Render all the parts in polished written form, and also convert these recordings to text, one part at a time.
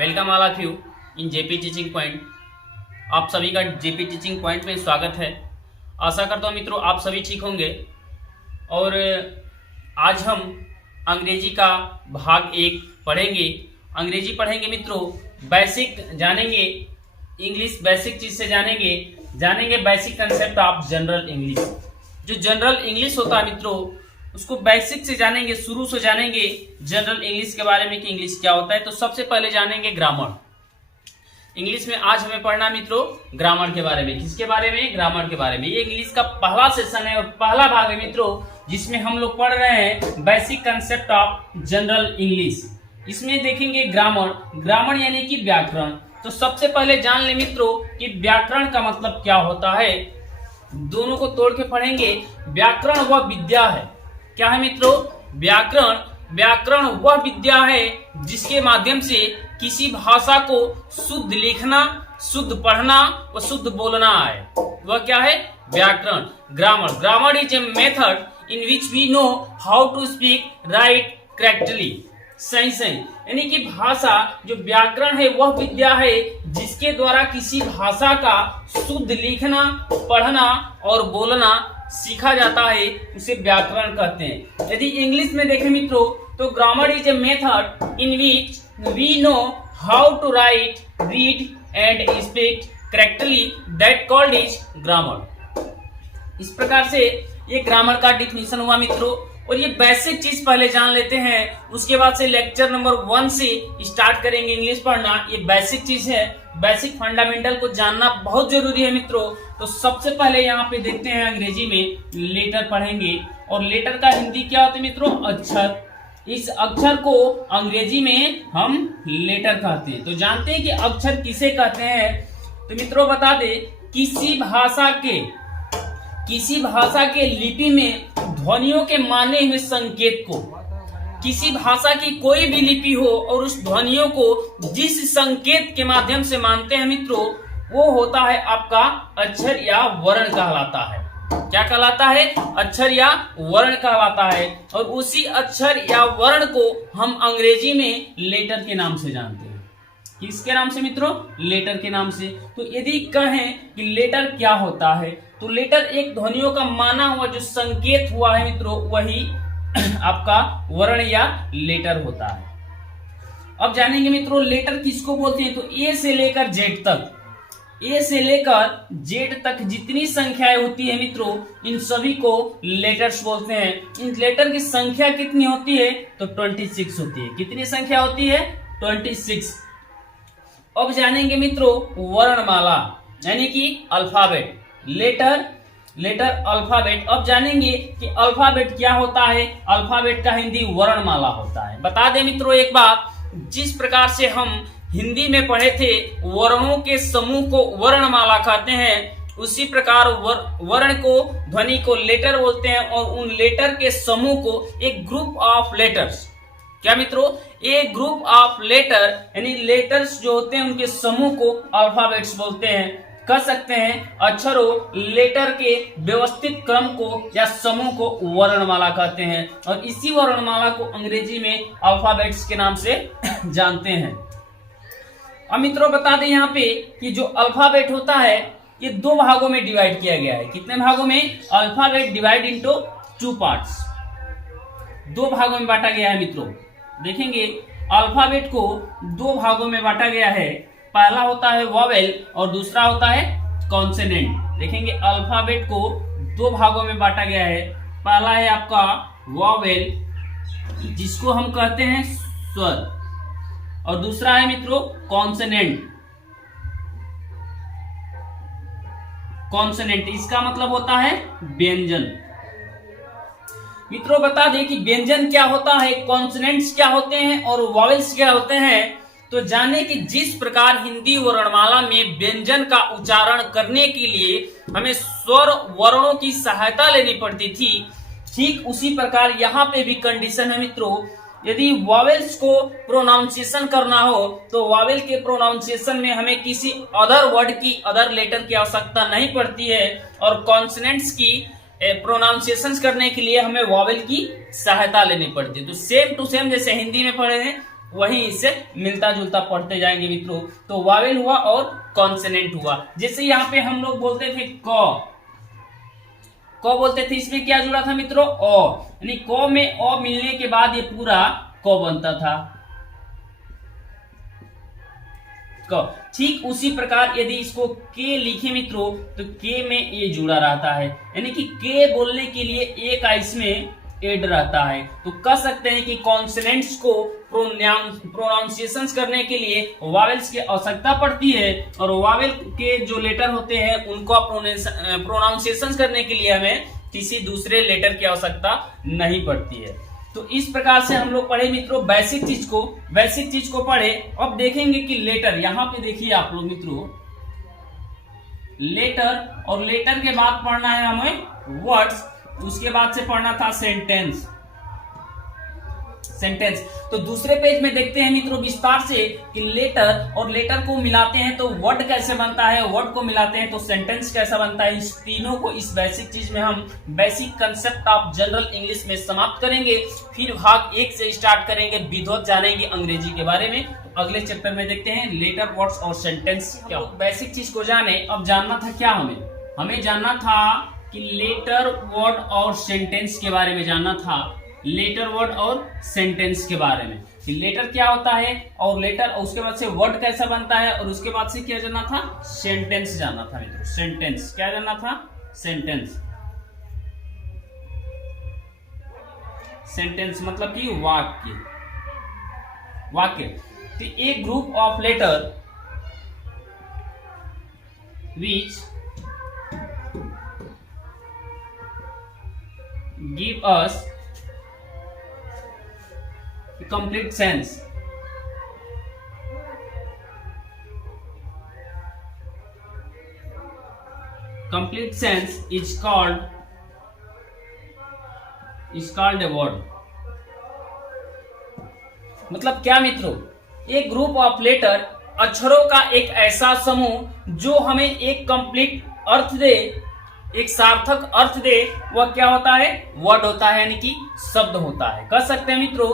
Welcome all of you in JP teaching point. आप सभी का जेपी टीचिंग पॉइंट में स्वागत है। आशा करता हूँ मित्रों आप सभी ठीक होंगे। और आज हम अंग्रेजी का भाग 1 पढ़ेंगे। अंग्रेजी पढ़ेंगे मित्रों, बेसिक जानेंगे, इंग्लिश बेसिक चीज से जानेंगे basic concept of general English. जो जनरल इंग्लिश होता है मित्रों, उसको बेसिक से जानेंगे, शुरू से जानेंगे जनरल इंग्लिश के बारे में कि इंग्लिश क्या होता है। तो सबसे पहले जानेंगे ग्रामर। इंग्लिश में आज हमें पढ़ना मित्रों ग्रामर के बारे में। किसके बारे में? ग्रामर के बारे में। ये इंग्लिश का पहला सेशन है और पहला भाग है मित्रों, जिसमें हम लोग पढ़ रहे हैं basic concept of general English. इसमें देखेंगे ग्रामर यानी कि व्याकरण। तो सबसे पहले जान ले मित्रों कि व्याकरण का मतलब क्या होता है। दोनों को तोड़ के पढ़ेंगे। व्याकरण वह विद्या है। क्या है मित्रों? व्याकरण वह विद्या है जिसके माध्यम से किसी भाषा को शुद्ध लिखना, शुद्ध पढ़ना व शुद्ध बोलना है। वह क्या है? व्याकरण। Grammar is a method in which we know how to speak right correctly. सही यानी कि भाषा, जो व्याकरण है वह विद्या है जिसके द्वारा किसी भाषा का शुद्ध लिखना, पढ़ना और बोलना सीखा जाता है, उसे व्याकरण कहते हैं। यदि इंग्लिश में देखें मित्रों तो grammar is a method in which we know how to write, read and speak correctly, that called is grammar. इस प्रकार से ये ग्रामर का डिफिनेशन हुआ मित्रों। और ये बेसिक चीज पहले जान लेते हैं, उसके बाद से लेक्चर नंबर 1 से स्टार्ट करेंगे इंग्लिश पढ़ना। ये बेसिक चीज है, बेसिक फंडामेंटल को जानना बहुत जरूरी है मित्रों। तो सबसे पहले यहाँ पे देखते हैं अंग्रेजी में लेटर पढ़ेंगे। और लेटर का हिंदी क्या होता है मित्रों? अक्षर। इस अक्षर को अंग्रेजी में हम लेटर कहते हैं। तो जानते हैं कि अक्षर किसे कहते हैं। तो मित्रों बता दे, किसी भाषा के लिपि में ध्वनियों के माने हुए संकेत को, किसी भाषा की कोई भी लिपि हो और उस ध्वनियों को जिस संकेत के माध्यम से मानते हैं मित्रों, वो होता है आपका अक्षर या वर्ण कहलाता है। क्या कहलाता है? अक्षर या वर्ण कहलाता है। और उसी अक्षर या वर्ण को हम अंग्रेजी में लेटर के नाम से जानते हैं। किसके नाम से मित्रों? लेटर के नाम से। तो यदि कहें कि लेटर क्या होता है, तो लेटर एक ध्वनियों का माना हुआ जो संकेत हुआ है मित्रों, वही आपका वर्ण या लेटर होता है। अब जानेंगे मित्रों लेटर किसको बोलते हैं। तो ए से लेकर जेड तक, ए से लेकर जेड तक जितनी संख्याएं होती है मित्रों, इन सभी को लेटर्स बोलते हैं। इन लेटर की संख्या कितनी होती है? तो 26 होती है। कितनी संख्या होती है? 26। अब जानेंगे मित्रों वर्णमाला यानी कि अल्फाबेट। Letter alphabet. अब जानेंगे कि अल्फाबेट क्या होता है। अल्फाबेट का हिंदी वर्णमाला होता है। बता दें मित्रों एक बात, जिस प्रकार से हम हिंदी में पढ़े थे वर्णों के समूह को वर्णमाला कहते हैं, उसी प्रकार वर्ण को, ध्वनि को लेटर बोलते हैं। और उन लेटर के समूह को एक ग्रुप ऑफ लेटर्स, क्या मित्रों? एक ग्रुप ऑफ लेटर यानी लेटर्स जो होते हैं उनके समूह को अल्फाबेट्स बोलते हैं। कह सकते हैं अक्षरों, लेटर के व्यवस्थित क्रम को या समूह को वर्णमाला कहते हैं। और इसी वर्णमाला को अंग्रेजी में अल्फाबेट्स के नाम से जानते हैं। अब मित्रों बता दें यहाँ पे कि जो अल्फाबेट होता है ये 2 भागों में डिवाइड किया गया है। कितने भागों में? Alphabet divide into 2 parts. 2 भागों में बांटा गया है मित्रों। देखेंगे अल्फाबेट को 2 भागों में बांटा गया है। पहला होता है वॉवेल और दूसरा होता है कॉन्सोनेंट। देखेंगे अल्फाबेट को 2 भागों में बांटा गया है। पहला है आपका वॉवेल, जिसको हम कहते हैं स्वर, और दूसरा है मित्रों कॉन्सोनेंट। कॉन्सोनेंट इसका मतलब होता है व्यंजन। मित्रों बता दें कि व्यंजन क्या होता है, कॉन्सोनेंट्स क्या होते हैं और वॉवेल्स क्या होते हैं। तो जाने कि जिस प्रकार हिंदी वर्णमाला में व्यंजन का उच्चारण करने के लिए हमें स्वर वर्णों की सहायता लेनी पड़ती थी, ठीक उसी प्रकार यहाँ पे भी कंडीशन है मित्रों। यदि वॉवेल्स को प्रोनाउंसिएशन करना हो तो वॉवेल के प्रोनाउंसिएशन में हमें किसी अदर वर्ड की, अदर लेटर की आवश्यकता नहीं पड़ती है। और कॉन्सोनेंट्स की प्रोनाउंसिएशन करने के लिए हमें वॉवेल की सहायता लेनी पड़ती है। तो सेम टू सेम जैसे हिंदी में पढ़े हैं वहीं इससे मिलता जुलता पढ़ते जाएंगे मित्रों। तो वावेल हुआ और कॉन्सोनेंट हुआ। जैसे यहाँ पे हम लोग बोलते थे क बोलते थे, इसमें क्या जुड़ा था मित्रों? अ, यानी क में अ मिलने के बाद ये पूरा क बनता था। क ठीक उसी प्रकार यदि इसको के लिखे मित्रों तो के में ये जुड़ा रहता है, यानी कि के बोलने के लिए एक इसमें एड रहता है। तो कह सकते हैं कि कॉन्सोनेंट्स को प्रोनाउंसिएशंस करने के लिए वावेल्स की आवश्यकता पड़ती है, और वावेल के जो लेटर होते हैं उनको प्रोनाउंसिएशंस करने के लिए हमें किसी दूसरे लेटर की आवश्यकता नहीं पड़ती है। तो इस प्रकार से हम लोग पढ़े मित्रों बेसिक चीज को पढ़े। अब देखेंगे कि लेटर, यहाँ पे देखिए आप लोग मित्रों, लेटर, और लेटर के बाद पढ़ना है हमें वर्ड्स, उसके बाद से पढ़ना था सेंटेंस। तो दूसरे पेज में देखते हैं मित्रों विस्तार से कि लेटर और लेटर को मिलाते हैं तो वर्ड कैसे बनता है, वर्ड को मिलाते हैं तो सेंटेंस कैसा बनता है। इस तीनों को इस बेसिक चीज में हम basic concept of general English में समाप्त करेंगे। फिर भाग 1 से स्टार्ट करेंगे, विधिवत जानेंगे अंग्रेजी के बारे में। तो अगले चैप्टर में देखते हैं लेटर, वर्ड्स और सेंटेंस क्या। बेसिक चीज को जाने, अब जानना था क्या हमें जानना था कि लेटर, वर्ड और सेंटेंस के बारे में जानना था। लेटर, वर्ड और सेंटेंस के बारे में कि लेटर क्या होता है और लेटर, और उसके बाद से वर्ड कैसा बनता है, और उसके बाद से क्या जानना था? सेंटेंस जानना था मित्रों। सेंटेंस क्या जानना था? सेंटेंस मतलब कि वाक्य। तो एक group of letter which give us complete sense. Complete sense is called a word. मतलब क्या मित्रों? एक ग्रुप ऑफ लेटर, अक्षरों का एक ऐसा समूह जो हमें एक कंप्लीट अर्थ दे, एक सार्थक अर्थ दे, वह क्या होता है? वर्ड होता है, यानी कि शब्द होता है। कह सकते हैं मित्रों,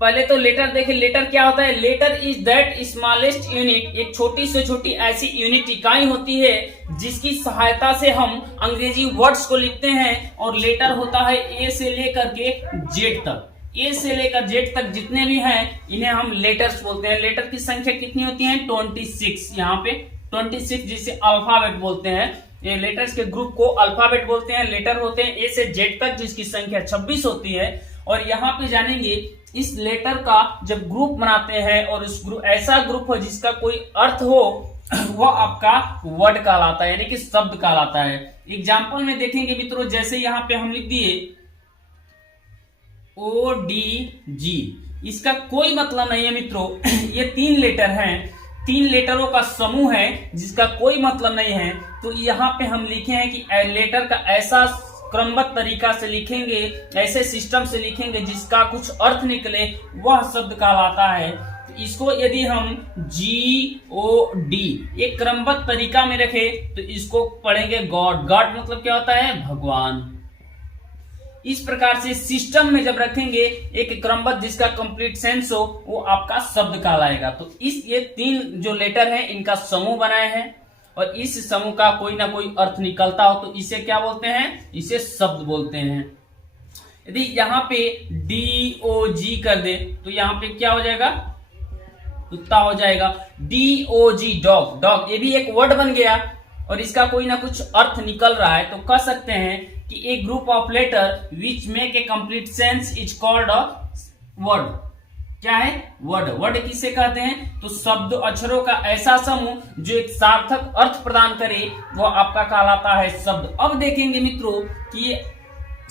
पहले तो लेटर देखें। लेटर क्या होता है? Letter is that smallest unit, एक छोटी से छोटी ऐसी यूनिट, इकाई होती है जिसकी सहायता से हम अंग्रेजी वर्ड्स को लिखते हैं। और लेटर होता है ए से लेकर के जेड तक। ए से लेकर जेड तक जितने भी हैं इन्हें हम लेटर्स बोलते हैं। लेटर की संख्या कितनी होती है? 26। यहाँ पे 26, जिसे अल्फाबेट बोलते हैं। ये लेटर्स के ग्रुप को अल्फाबेट बोलते हैं। लेटर होते हैं ए से जेड तक, जिसकी संख्या 26 होती है। और यहाँ पे जानेंगे इस लेटर का जब ग्रुप बनाते हैं और उस ग्रुप, ऐसा ग्रुप हो जिसका कोई अर्थ हो, वह आपका वर्ड कहलाता है, यानी कि शब्द कहलाता है। एग्जाम्पल में देखेंगे मित्रों, जैसे यहाँ पे हम लिख दिए ODG, इसका कोई मतलब नहीं है मित्रों। ये 3 लेटर हैं, 3 लेटरों का समूह है जिसका कोई मतलब नहीं है। तो यहाँ पे हम लिखे हैं कि लेटर का ऐसा क्रमबद्ध तरीका से लिखेंगे, ऐसे सिस्टम से लिखेंगे जिसका कुछ अर्थ निकले, वह शब्द कहलाता है। तो इसको यदि हम GOD एक क्रमबद्ध तरीका में रखें तो इसको पढ़ेंगे गॉड। गॉड मतलब क्या होता है? भगवान। इस प्रकार से सिस्टम में जब रखेंगे एक क्रमबद्ध जिसका कंप्लीट सेंस हो, वो आपका शब्द कहलाएगा। तो ये 3 जो लेटर हैं इनका समूह बनाए हैं, और इस समूह का कोई ना कोई अर्थ निकलता हो तो इसे क्या बोलते हैं? इसे शब्द बोलते हैं। यदि यहाँ पे DOG कर दे तो यहाँ पे क्या हो जाएगा? कुत्ता हो जाएगा। DOG डॉग, डॉग ये भी एक वर्ड बन गया और इसका कोई ना कुछ अर्थ निकल रहा है। तो कह सकते हैं कि एक group of letter which make a complete sense is called a word. क्या है? वर्ड। वर्ड किसे कहते हैं? तो शब्द, अक्षरों का ऐसा समूह जो एक सार्थक अर्थ प्रदान करे, वो आपका कहलाता है शब्द। अब देखेंगे मित्रों कि ये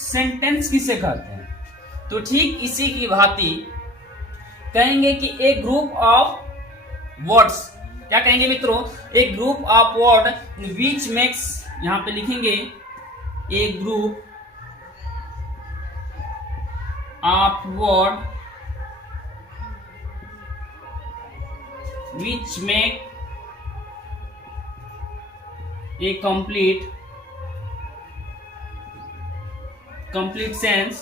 सेंटेंस किसे कहते हैं। तो ठीक इसी की भांति कहेंगे कि एक ग्रुप ऑफ वर्ड्स, क्या कहेंगे मित्रों? एक group of word which makes, यहां पे लिखेंगे a group of word which make a complete sense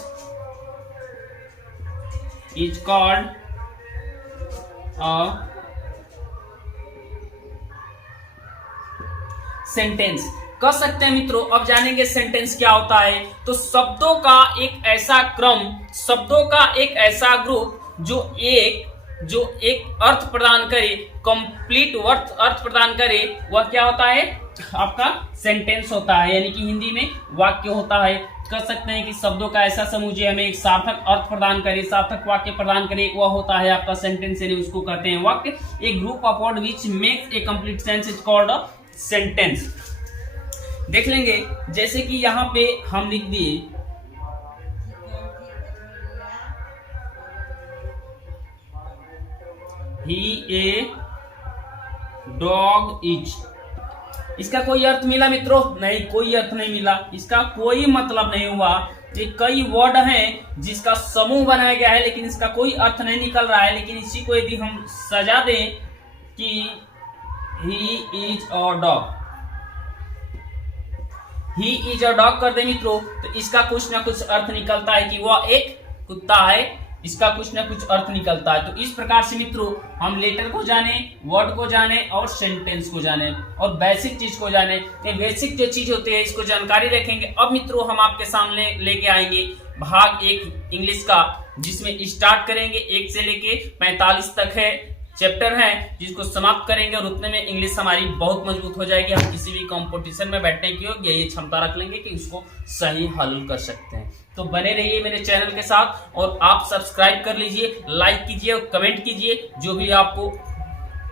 is called a sentence कह सकते हैं मित्रों। अब जानेंगे सेंटेंस क्या होता है। तो शब्दों का एक ऐसा क्रम, शब्दों का एक ऐसा ग्रुप जो एक अर्थ प्रदान करे, कंप्लीट अर्थ प्रदान करे, वह क्या होता है, आपका सेंटेंस होता है, यानी कि हिंदी में वाक्य होता है। कह सकते हैं कि शब्दों का ऐसा समूह जो हमें एक सार्थक अर्थ प्रदान करे, सार्थक वाक्य प्रदान करे, वह होता है आपका सेंटेंस, यानी उसको कहते हैं वाक्य। A group of word which makes a complete sense is called a sentence. देख लेंगे, जैसे कि यहां पे हम लिख दिए ही ए डॉग इज। इसका कोई अर्थ मिला मित्रों? नहीं, कोई अर्थ नहीं मिला, इसका कोई मतलब नहीं हुआ। ये कई वर्ड हैं जिसका समूह बनाया गया है, लेकिन इसका कोई अर्थ नहीं निकल रहा है। लेकिन इसी को यदि हम सजा दें कि he is a dog, he is a dog कर दे मित्रों, तो इसका कुछ ना कुछ अर्थ निकलता है कि वह एक कुत्ता है, इसका कुछ ना कुछ अर्थ निकलता है। तो इस प्रकार से मित्रों हम लेटर को जाने, वर्ड को जाने और सेंटेंस को जाने और बेसिक चीज को जाने। ये बेसिक जो चीज होती है इसको जानकारी रखेंगे। अब मित्रों हम आपके सामने लेके आएंगे भाग 1 इंग्लिश का, जिसमें स्टार्ट करेंगे 1 से लेके 45 तक है चैप्टर है, जिसको समाप्त करेंगे और उतने में इंग्लिश हमारी बहुत मजबूत हो जाएगी। हम किसी भी कंपटीशन में बैठने की योग्य ये क्षमता रख लेंगे कि उसको सही हल कर सकते हैं। तो बने रहिए मेरे चैनल के साथ और आप सब्सक्राइब कर लीजिए, लाइक कीजिए और कमेंट कीजिए। जो भी आपको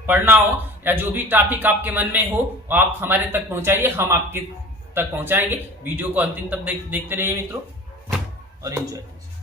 पढ़ना हो या जो भी टॉपिक आपके मन में हो आप हमारे तक पहुंचाइए, हम आपके तक पहुंचाएंगे। वीडियो को अंतिम तक देखते रहिए मित्रों और एंजॉय कीजिए।